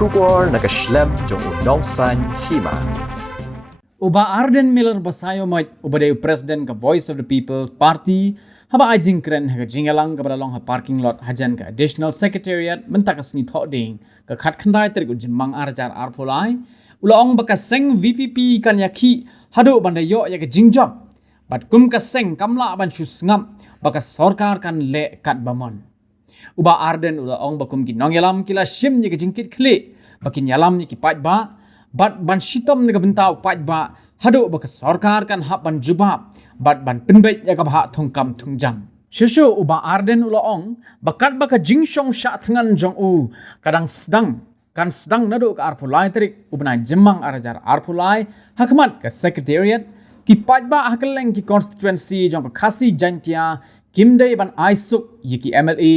Shubor nakaslem jong unongsan Hima. Uba Ardent Miller basayo mo uba dayo President ka Voice of the People Party haba Ïing kren ha jingalang ka balong ha parking lot hajan ka Additional Secretariat mentakas ni thoding ka khatkhandai trik ujimang arjar arpolai ulaong bakaseng VPP kan yaki hado bandayo ya ka jingjok bat kum kaseng kamla ban shusngam baka sarkar kan le kat bamon uba Ardent ulaong bakum ki nongyalam kila shim ni ka jingkit khle bakin yalam ni ki pajba bat ban shitom ni bentau pajba hado baka sarkar kan hap ban jubab bat ban penbet ya ka bha thongkam thungjam shushu uba Ardent ulaong bakat baka jingshong sha thangan jong u kadang sedang nado ka arpulai trik ubna jemang arajar arpulai Hakhmat ka secretariat ki pajba hakeleng ki constituency jong ka Khasi-Jaiñtia kimdei ban aisuk yiki MLA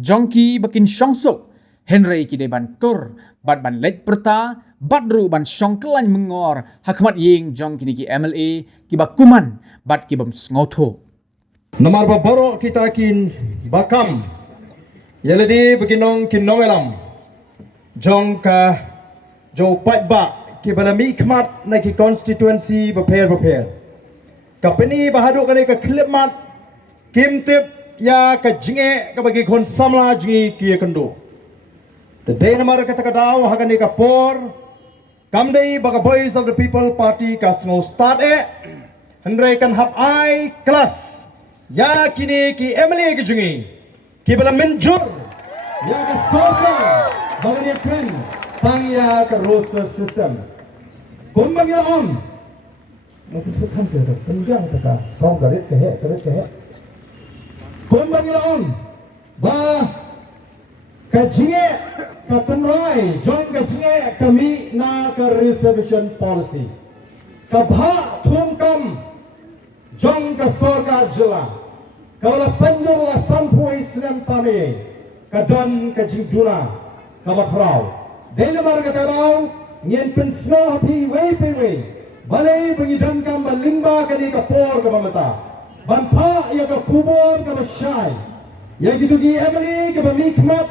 Jong bakin Shong Henry ki de ban tur bat ban Leit perta badru ban Shong kelany mengor Hakhmat Ïing Jong kini ki MLA ki bakuman bat ki bam sngoto Namar baboro kita kin bakam yaladi beginong kin nomelam Jong ka jo patba ki balami khmat na ki constituency prepare kapeni bahadu kani ka klipmat kim tip ya ka jinge ka bagi kon samla jingi ki kendo the day namar ka takadaw hagani ka por kamdei baga Voice of the People Party ka sngo start Henry kan hap ai class ya kini ki MLA ki jingi ki bala menjur ya ka soka bagani pen tang ya ka roster system kumbang ya on mungkin kan se da penjang ta song garit ke he kumbang ya on ba ka jinge ka tunrai Jong ka jinge kami na ka reservation policy ka bha thumkam Jong ka sarkar jila ka wala sanjur la sampui sinem tame ka don ka jingduna ka bakrau dena marga tarau nyen pensna hapi we balai pengidan kam balingba ka ni ka por ka bamata banpa ya ka kubor ka basyai ya gitu gi emily ka bamikmat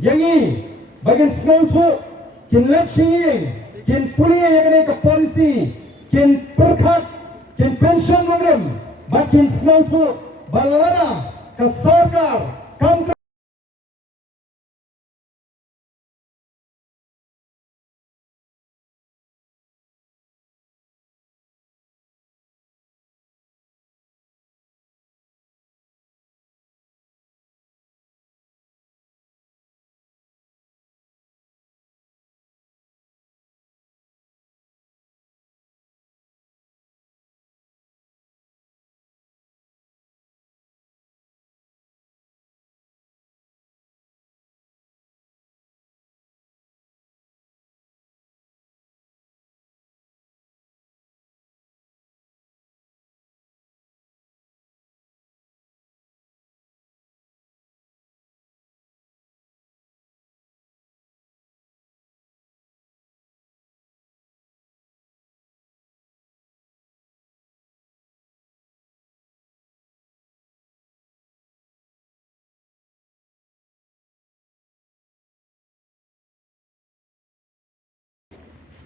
yangi bagian snowto kin lepsi kin puli yang ni ka polisi kin perkat kin pension program bakin snowto balada ka sarkar kam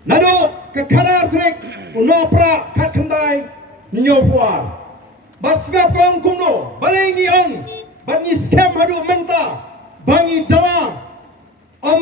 Nado ke kanar trik unopra kat kandai nyopuar basgap kong kumno balengi on bani scam hadu menta bangi dawa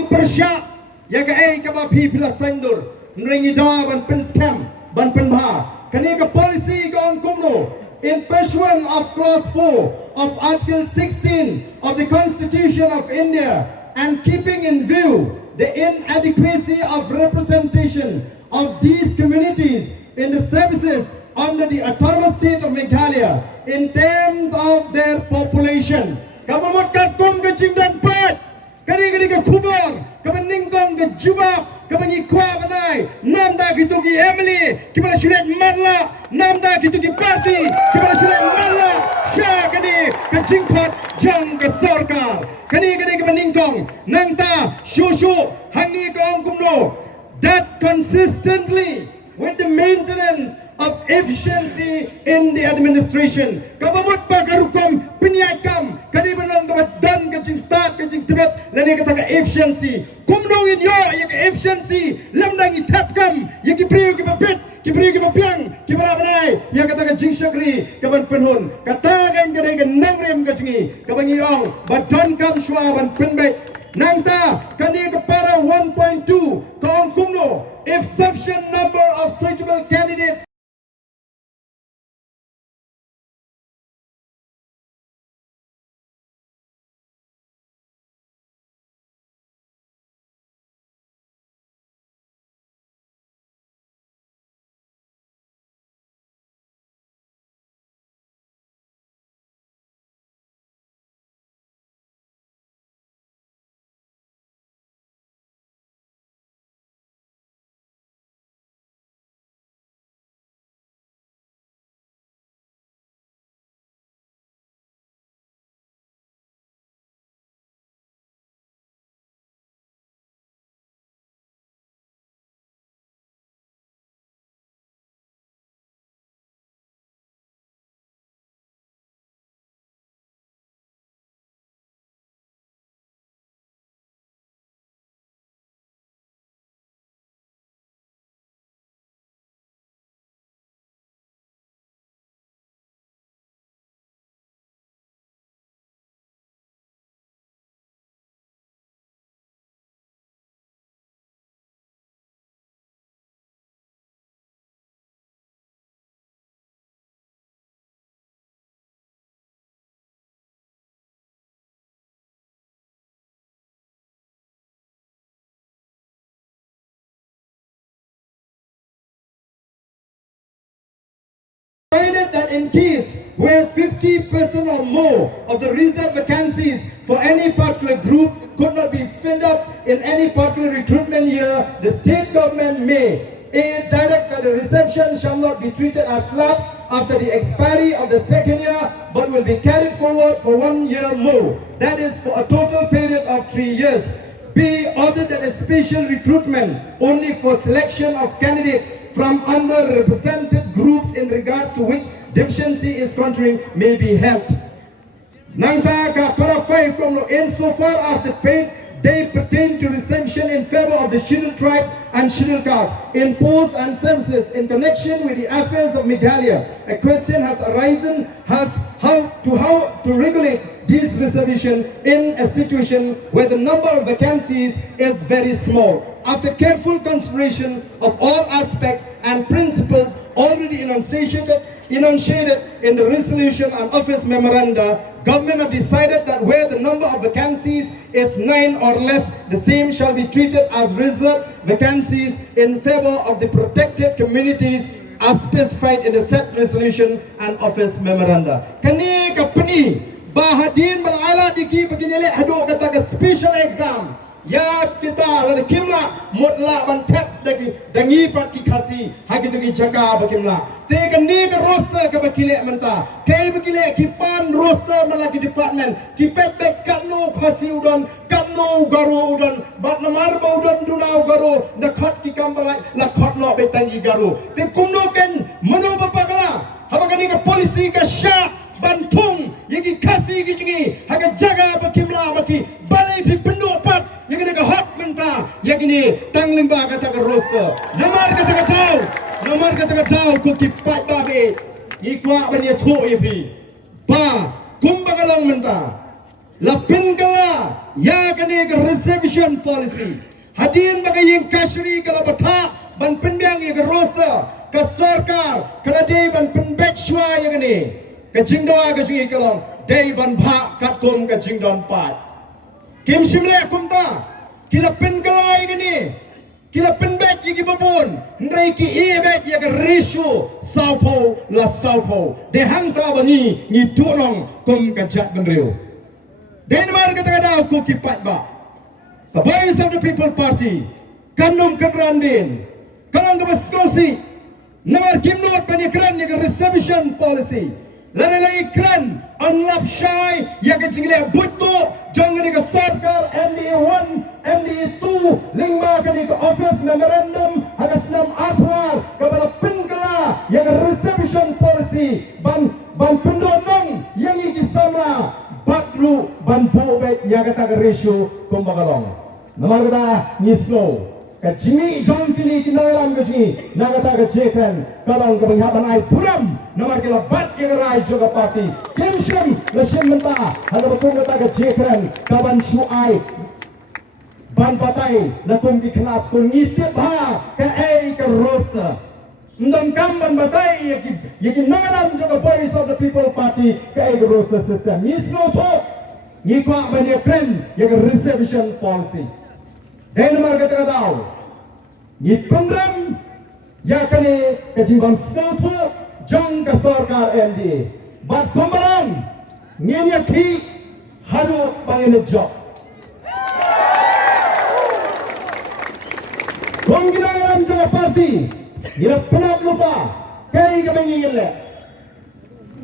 persya ya ka ka ba pi plus sendur nringi dawa ban pen scam ban pen bha kani ka policy kong kumno in pursuant of clause 4 of article 16 of the Constitution of India and keeping in view the inadequacy of representation of these communities in the services under the autonomous state of Meghalaya in terms of their population. Kabamot kat kum ke jingdan pat, kani ka kubor, kabaningkong ke jubab, kabangi kwa banay, namda gitu ki Emily, kibala shuret marla, namda gitu ki party, kibala shuret marla, sya kani ka jingkot Jong ka sarkar. Kani kabaningkong nangta shushu hangi kong kumno that consistently with the maintenance of efficiency in the administration. Kabamut pa karukom pinyakam kanibanon kabadan kajing start kajing tibet lani kata efficiency. Kumnong inyo yung efficiency lamdang itapkam yung kipriyo kibabit kipriyo kibabyang kibarabanay yung kata kajing syakri kaban penhun katagan kadai kanangrem kajingi kabang iyong badan kam shwa ban penbet nangta kani kapara 1.2 kaong kumno if sufficient number of suitable candidates that in case where 50% or more of the reserved vacancies for any particular group could not be filled up in any particular recruitment year, the state government may direct that the reception shall not be treated as slabs after the expiry of the second year, but will be carried forward for 1 year more. That is for a total period of 3 years. Be ordered that a special recruitment only for selection of candidates from underrepresented groups in regards to which deficiency is contrary may be held. Nangta ka para 5 from insofar as the paid they pertain to reception in favor of the scheduled tribe and scheduled caste in posts and services in connection with the affairs of Meghalaya. A question has arisen as how to regulate this reservation in a situation where the number of vacancies is very small. After careful consideration of all aspects and principles already enunciated in the resolution and office memoranda, government have decided that where the number of vacancies is 9 or less, the same shall be treated as reserved vacancies in favor of the protected communities as specified in the said resolution and office memoranda. Kani kapani bahadin berala diki begini le hadu kata ke special exam. Ya kita lada kimla mutla bantet dagi dangi prati khasi hagi dagi jaga bakimla te kani ke roster ke bakile menta kai bakile kipan roster malagi department kipet bek kanu khasi udon kanu garu udon bat namar ba udon dunau garu na khat ki kambala la khat no betangi garu te kumno ken mano bapagala habagani ke polisi ke syak bantung yagi khasi gi jingi haga jaga bakimla maki balai pi penduk pat yang ini ke hak mentah, yang ini tang limba kata ke roster, nomor kata ke tahu, kuki pat babe, ikwa bani thok ibi, ba kumbagalong mentah, lapin kala, ya kini ke reservation policy, hadirin bagi yang kasri kalau betah, ban penbiang yang ke roster, ke sarkar, kalau dia ban penbet shua yang ini, ke jingdoa ke jingi kalau, dia ban bak kat kum ke jingdon pat. Kim simle kumta kila pen kalai gini kila pen bet yiki babon ngai ki e bet ya ratio saupo la saupo de hangta bani ni tunong kum kajat benriu den mar kata kada ku kipat ba the voice of the people party kanum kanrandin kalang ke skosi namar kimnot bani kran ni reservation policy Lalai kran unlap shy ya ke jingle buto Jong ni ke sarkar MDA1 MDA2 lingma ke ni ke office memorandum atas nam atwal kepada penkala yang ratio kumbagalong. Naman kata nislo. Kajimi Jong kini kinolam kaji. Nagata kajekan kalong kebanyakan ai puram. Naman kila bat kerai juga parti. Kimshim lesim mentah. Ada betul kata kajekan kaban suai. Ban patai lakum di kelas pengitip ha ke ke roster. Ndon kamban batai yaki nangalam juga voice of the people party ke roster system. Nislo to ngikwa banyak kren yaki reservation policy. Dan nomor kata tahu, ni pengram ya kini kejiban satu jong ke sarkar MD. Bat pembalang ni ki hadu bangin job. Kong ginagalang juga parti, ila penat lupa kaya kami ngile.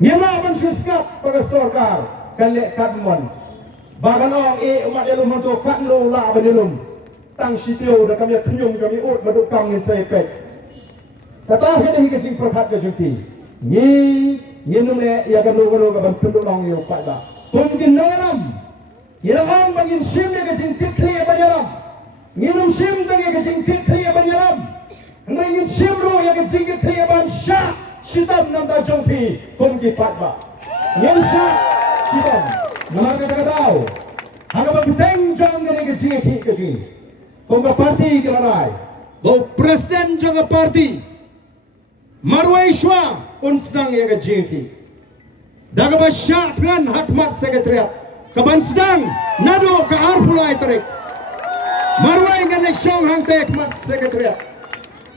Ngila man suskap pada sarkar kalek kadmon. Bagan orang umat elum untuk kadlo la benilum. Tang sitio dah kami penyum kami ut baduk kang ni saya pek. Kata hini kesing perhat ke jumpi. Ni numle ya ganu ka ban penduk long yo pada. Mungkin nangalam. Ila ang bangin sim ni kesing kikli banyalam. Nginum sim tang ya kesing kikli banyalam. Ngin sim ro ya kesing kikli ban sya sitam nam ta jumpi kumki patba. Ngin sya sitam. Nama kata tahu. Hanga bang jong ni kesing kikli. Kongga parti kelarai, bau presiden juga parti, marwai shwa unstang ya kejiki, daga basyak dengan Hakhmat sekretariat, kaban sedang nado ke arpulai terik, marwai dengan Shong hang te Hakhmat sekretariat,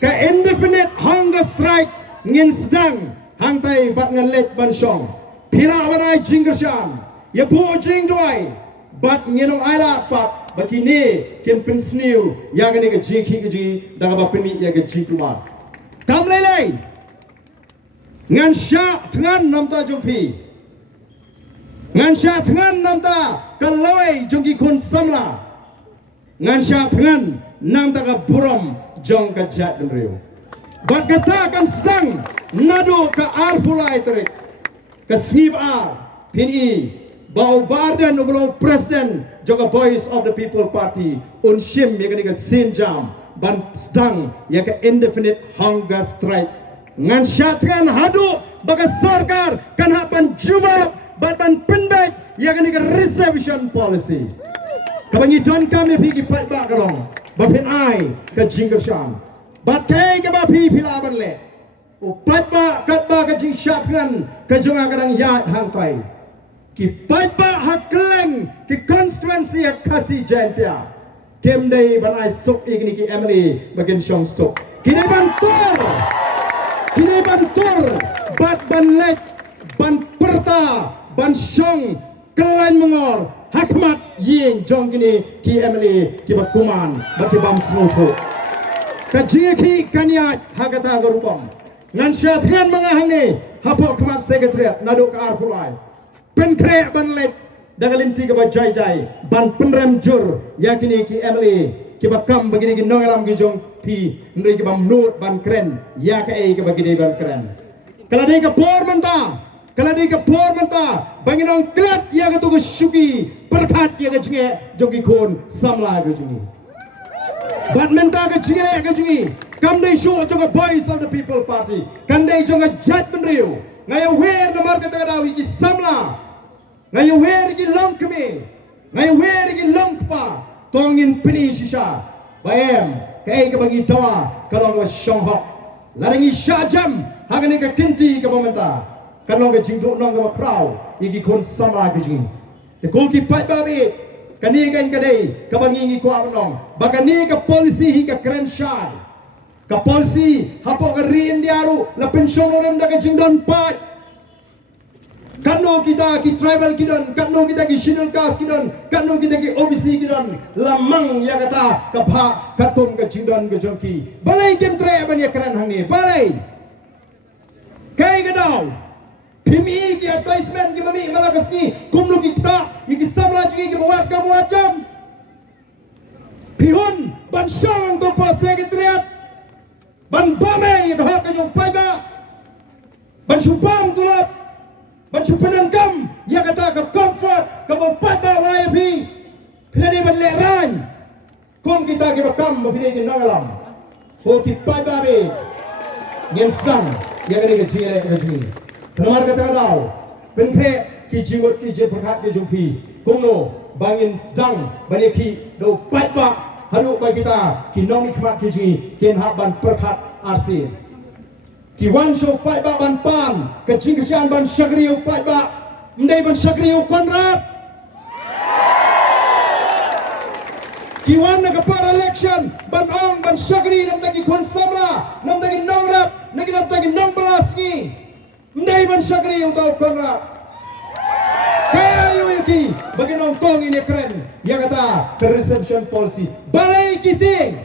ke indefinite hunger strike ngin sedang hang te bat dengan Leit ban Shong, pila wanai jinggersan, ya bu jing doai, bat nginong aila pat. Begini kin pensniu yang ini keji dah apa peni yang keji keluar. Kam lelai ngan syak dengan namta jumpi, ngan syak dengan namta kaloi jongki kun samla, ngan syak dengan namta ka buram jong kajat dan riu. Bat katakan sedang nado ke arpulai terik ke sibah pini. Bau Ardent ublo presiden juga voice of the people party unshim yang kena sinjam ban sedang yang ke indefinite hunger strike ngan syatkan hadu baga sarkar kan hapan jubab ban pendek yang kena reservation policy kabangi don kami pergi pat bak kalong bafin ai ke jinggersan bat kai ke bapi pilaban le upat bak kat bak ke jing syatkan ke jonga kadang yat hang tai ki paipa hakleng ki constituency Khasi-Jaiñtia kem dei banai sok igni ki emily bagian Shong sok kini bantur bat ban Leit ban perta ban Shong kelain mengor Hakhmat Ïing Jong kini ki emily ki bakuman baki bam snoto kaji ki kanya hagata garubam ngan syatkan mangahang ni hapok Hakhmat sekretariat naduk ke arpulai penkre ban Leit dagalinti ke bajai ban penrem jur yakini ki Emily ki bakam begini ki nongalam ki jong pi ndri ki bam nut ban kren ya ke begini ban kren kala dei ke por menta banginong klat ya ke tugu syuki perkat ya ke jinge jong ki kon samla ke jingi bat menta ke jingi kam dei show jong voice of the people party kan dei jong jat benriu ngayo wer namar ke tagadawi ki samla ngayo wer ki long kami ngayo wer ki long pa tongin pini sisa bayam kai ke bagi tawa kalau ke Shong larangi syajam hagani ke kinti ke pementa kalau ke jingduk nong ke kraw iki kon sama ke jing te ko ki pai babi kani kan kadai ke bagi ngi ko amnong bakani ke polisi hi ke kren shai ke polisi hapo ke rin diaru la pension orang da ke jingdon pai kanu kita ki tribal kidon kanu kita ki schedule caste kidon kanu kita ki OBC kidon lamang ya kata kapha katum ke jingdon ke jongki balai kem tre ban ya kran hangi balai kai gadau pimi ki advertisement ki mami malakas ki kumnu ki kita ki samla ji ki buat ka buat jam pihun ban Shong to pa sekretariat ban bame ya hak ka jong paiba ban subam tulap Bancu penangkam yang kata ke comfort ke bupat bawa YP Kena ban leran. Kum kita ke bakam bapine ke nangalam. Ho ki padabe. Ngen sang yang ni ke jile ke jini. Kenamar kata kau. Pentre ki jiwat ki je perkat ki jumpi. Kumno bangin sedang banyak ki do patba haru ba kita ki nong nikmat ki jini ken hak ban perkat arsi. Ki wan show patba ban pan ke jingsian ban syagriu patba ndai ban syagriu konrad. Kiwan na kapar election ban ong ban syagri nam tagi konsamra nam tagi nongrap nagi nam tagi nongbalas ni ndai ban syagri utau konrap kayu yuki bagi nongtong ini keren dia kata ke reservation policy balai kiting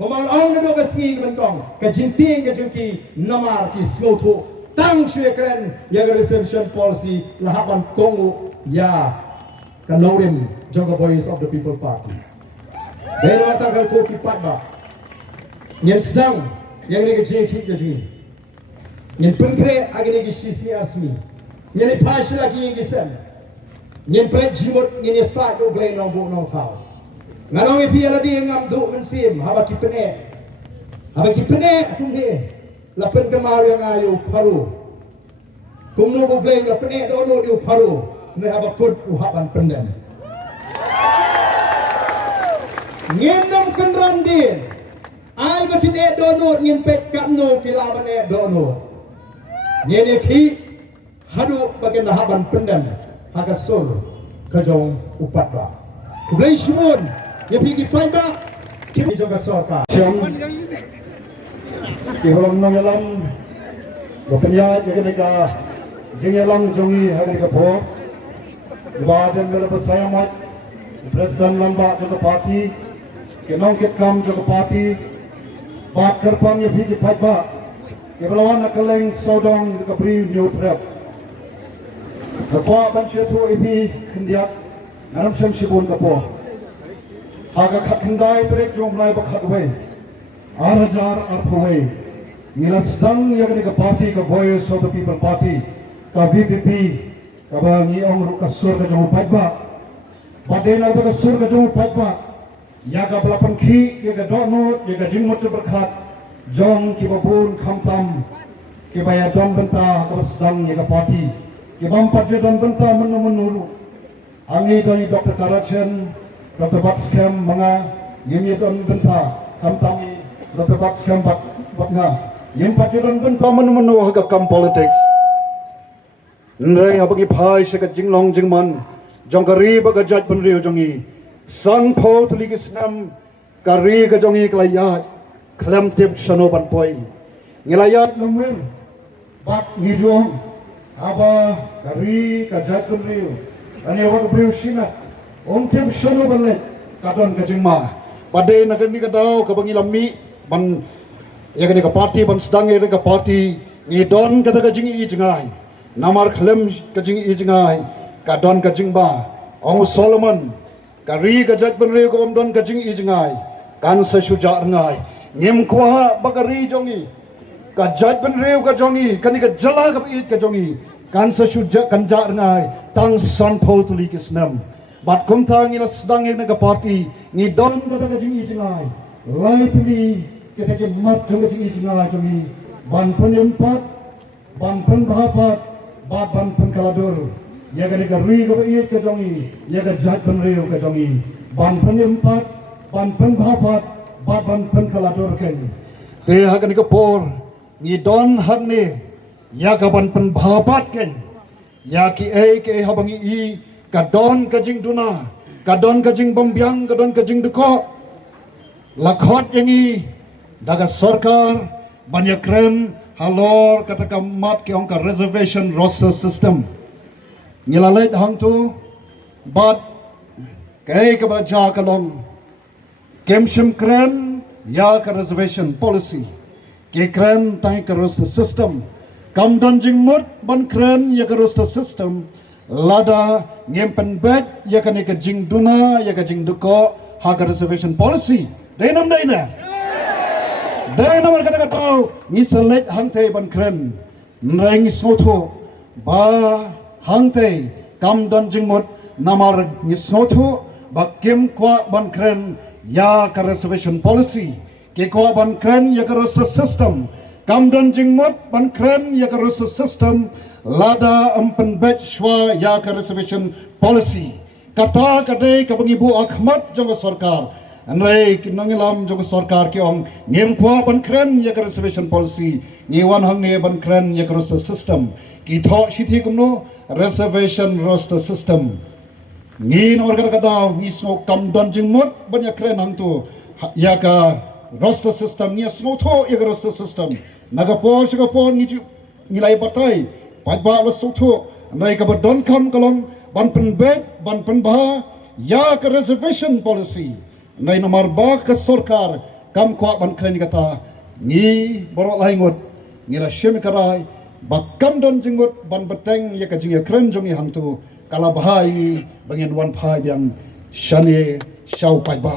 pemal ong na do kasngi ban kong ka jinting ka jungki namar ki smoto tang shwe keren ya ke reservation policy lahapan kongu ya ka norim Jong Voice of the People Party. Dari mata kalau ki patba, yang sedang yang ni kerja kita jadi, yang pengkre agi ni sisi asmi, yang ni pas lagi yang kisah, yang pelat jimut yang ni sat do boleh nombor nong tahu. Nganong ipi ala dia ngam do mensim, haba ki pene tum dia, lapen kemar yang ayu paru, kumno boleh lapen do no dia paru, ni haba kod uhaban pendem. Ngendam kenran din ai bakin donor ngin pet kamno kilaban donor ngene ki hadu bakin haban pendam hagasul kajong upat ba kublai shumon ye pigi paiba kimi joga soka Shong ki holong nongalam bapanya jega jingelang jongi haga po badan mela basayamat presiden lamba joga parti Kenong kam juga parti, bat kerpam ye fiji paiba, kebelawan nakaleng sodong kebri new trap. Kepo banci tu ibi kendiat, naram sem sibun kepo. Aga kat kendai trek jom lai bakat way, arajar arpaway. Nila sedang ye ke parti ke Voice of the People Party, ke VPP, ke bangi ong kasur ke jom paiba. Badena ke kasur ke jom paiba. Yaga belapan ki, yaga donut, yaga jingmut berkat, Jong ki babun kamtam, ki bayar don benta bersedang yaga parti, ki bampat je don benta menu. Angi dari Dr. Karachen, Dr. Batskam manga, yemi don benta kamtami, Dr. Batskam batnga, yem pat je don benta menu haga kam politics. Nrei abagi pai sekat jinglong jingman, Jong kari baga jaj penriu jongi. Sang po tuligis nam kari kajongi kelayat klem tip sanoban poi ngelayat numir bak ngidong aba kari kajat kumriu ani awak beriu sina tip sanoban le kadon kajingma pada nagani kadau kabangi lami ban ya kani ka parti ban sedang ya ka parti ngidon kata kajingi ijngai namar klem kajingi ijngai kadon kajingba ong Solomon Kari kajat penriu ko bamdon kajing ijngai kan sesuja ngai ngem kwa bakari jongi kajat penriu ka jongi kani ka jala ka it ka jongi kan sesuja kan ja ngai tang san pol tuli kisnam bat kum tang ila sedang ing ka parti ni don ka kajing ijngai lai tuli ka ka mat ka kajing ijngai jongi ban penyempat ban penbahapat ban penkaladur ya kani kari ka it ka jongi ya ka jat penriu ka jongi ban penyempat ban penbahapat ban penkaladur ken te ha kani ka por ni don hang ni ya ka ban penbahapat ken ya ki ke habangi i ka don ka jing duna ka don ka jing bombyang ka don ka jing duko lakhot yangi daga sarkar banyak kren halor kata ka mat ki ong ka reservation roster system Ngilalait hang tu bat kay kabaja kalong kemshim kren ya ka reservation policy ke kren tay ka roster system kam donjing mut ban kren ya ka roster system lada nyempen bet ya ka ne ka jing duna ya ka jing duko ha ka reservation policy dainam daina kata kata ni select hang te ban kren nreng smoto ba hangte kam don jingmot namar ni snoto bakim kwa ban kren ya ka reservation policy ke kwa ban kren ya ka roster system kamdan jingmot ban kren ya ka roster system lada empen bet shwa ya ka reservation policy kata kadai ka bangibu Hakhmat jong sarkar anrai kinangilam jong sarkar ki ong ngem kwa ban kren ya ka reservation policy ni wan hang ne ban kren ya ka roster system ki tho shithi kumno reservation roster system ngin organ kada ni sno kamdan jingmot banyak kren hang tu ya ka roster system ni sno tho ya ka roster system nagapo singapore ni nilai batai pajba lo sotho nai ka badon kam kalong ban pen bet ban pen bah ya ka reservation policy nai nomor ba ka sarkar kam kwa ban kren kata ni borok laingot ngira shem karai bakam don jinggut ban beteng ya ka jing kren jongi hang tu kala bahai bangin wan phai yang shane shau pajba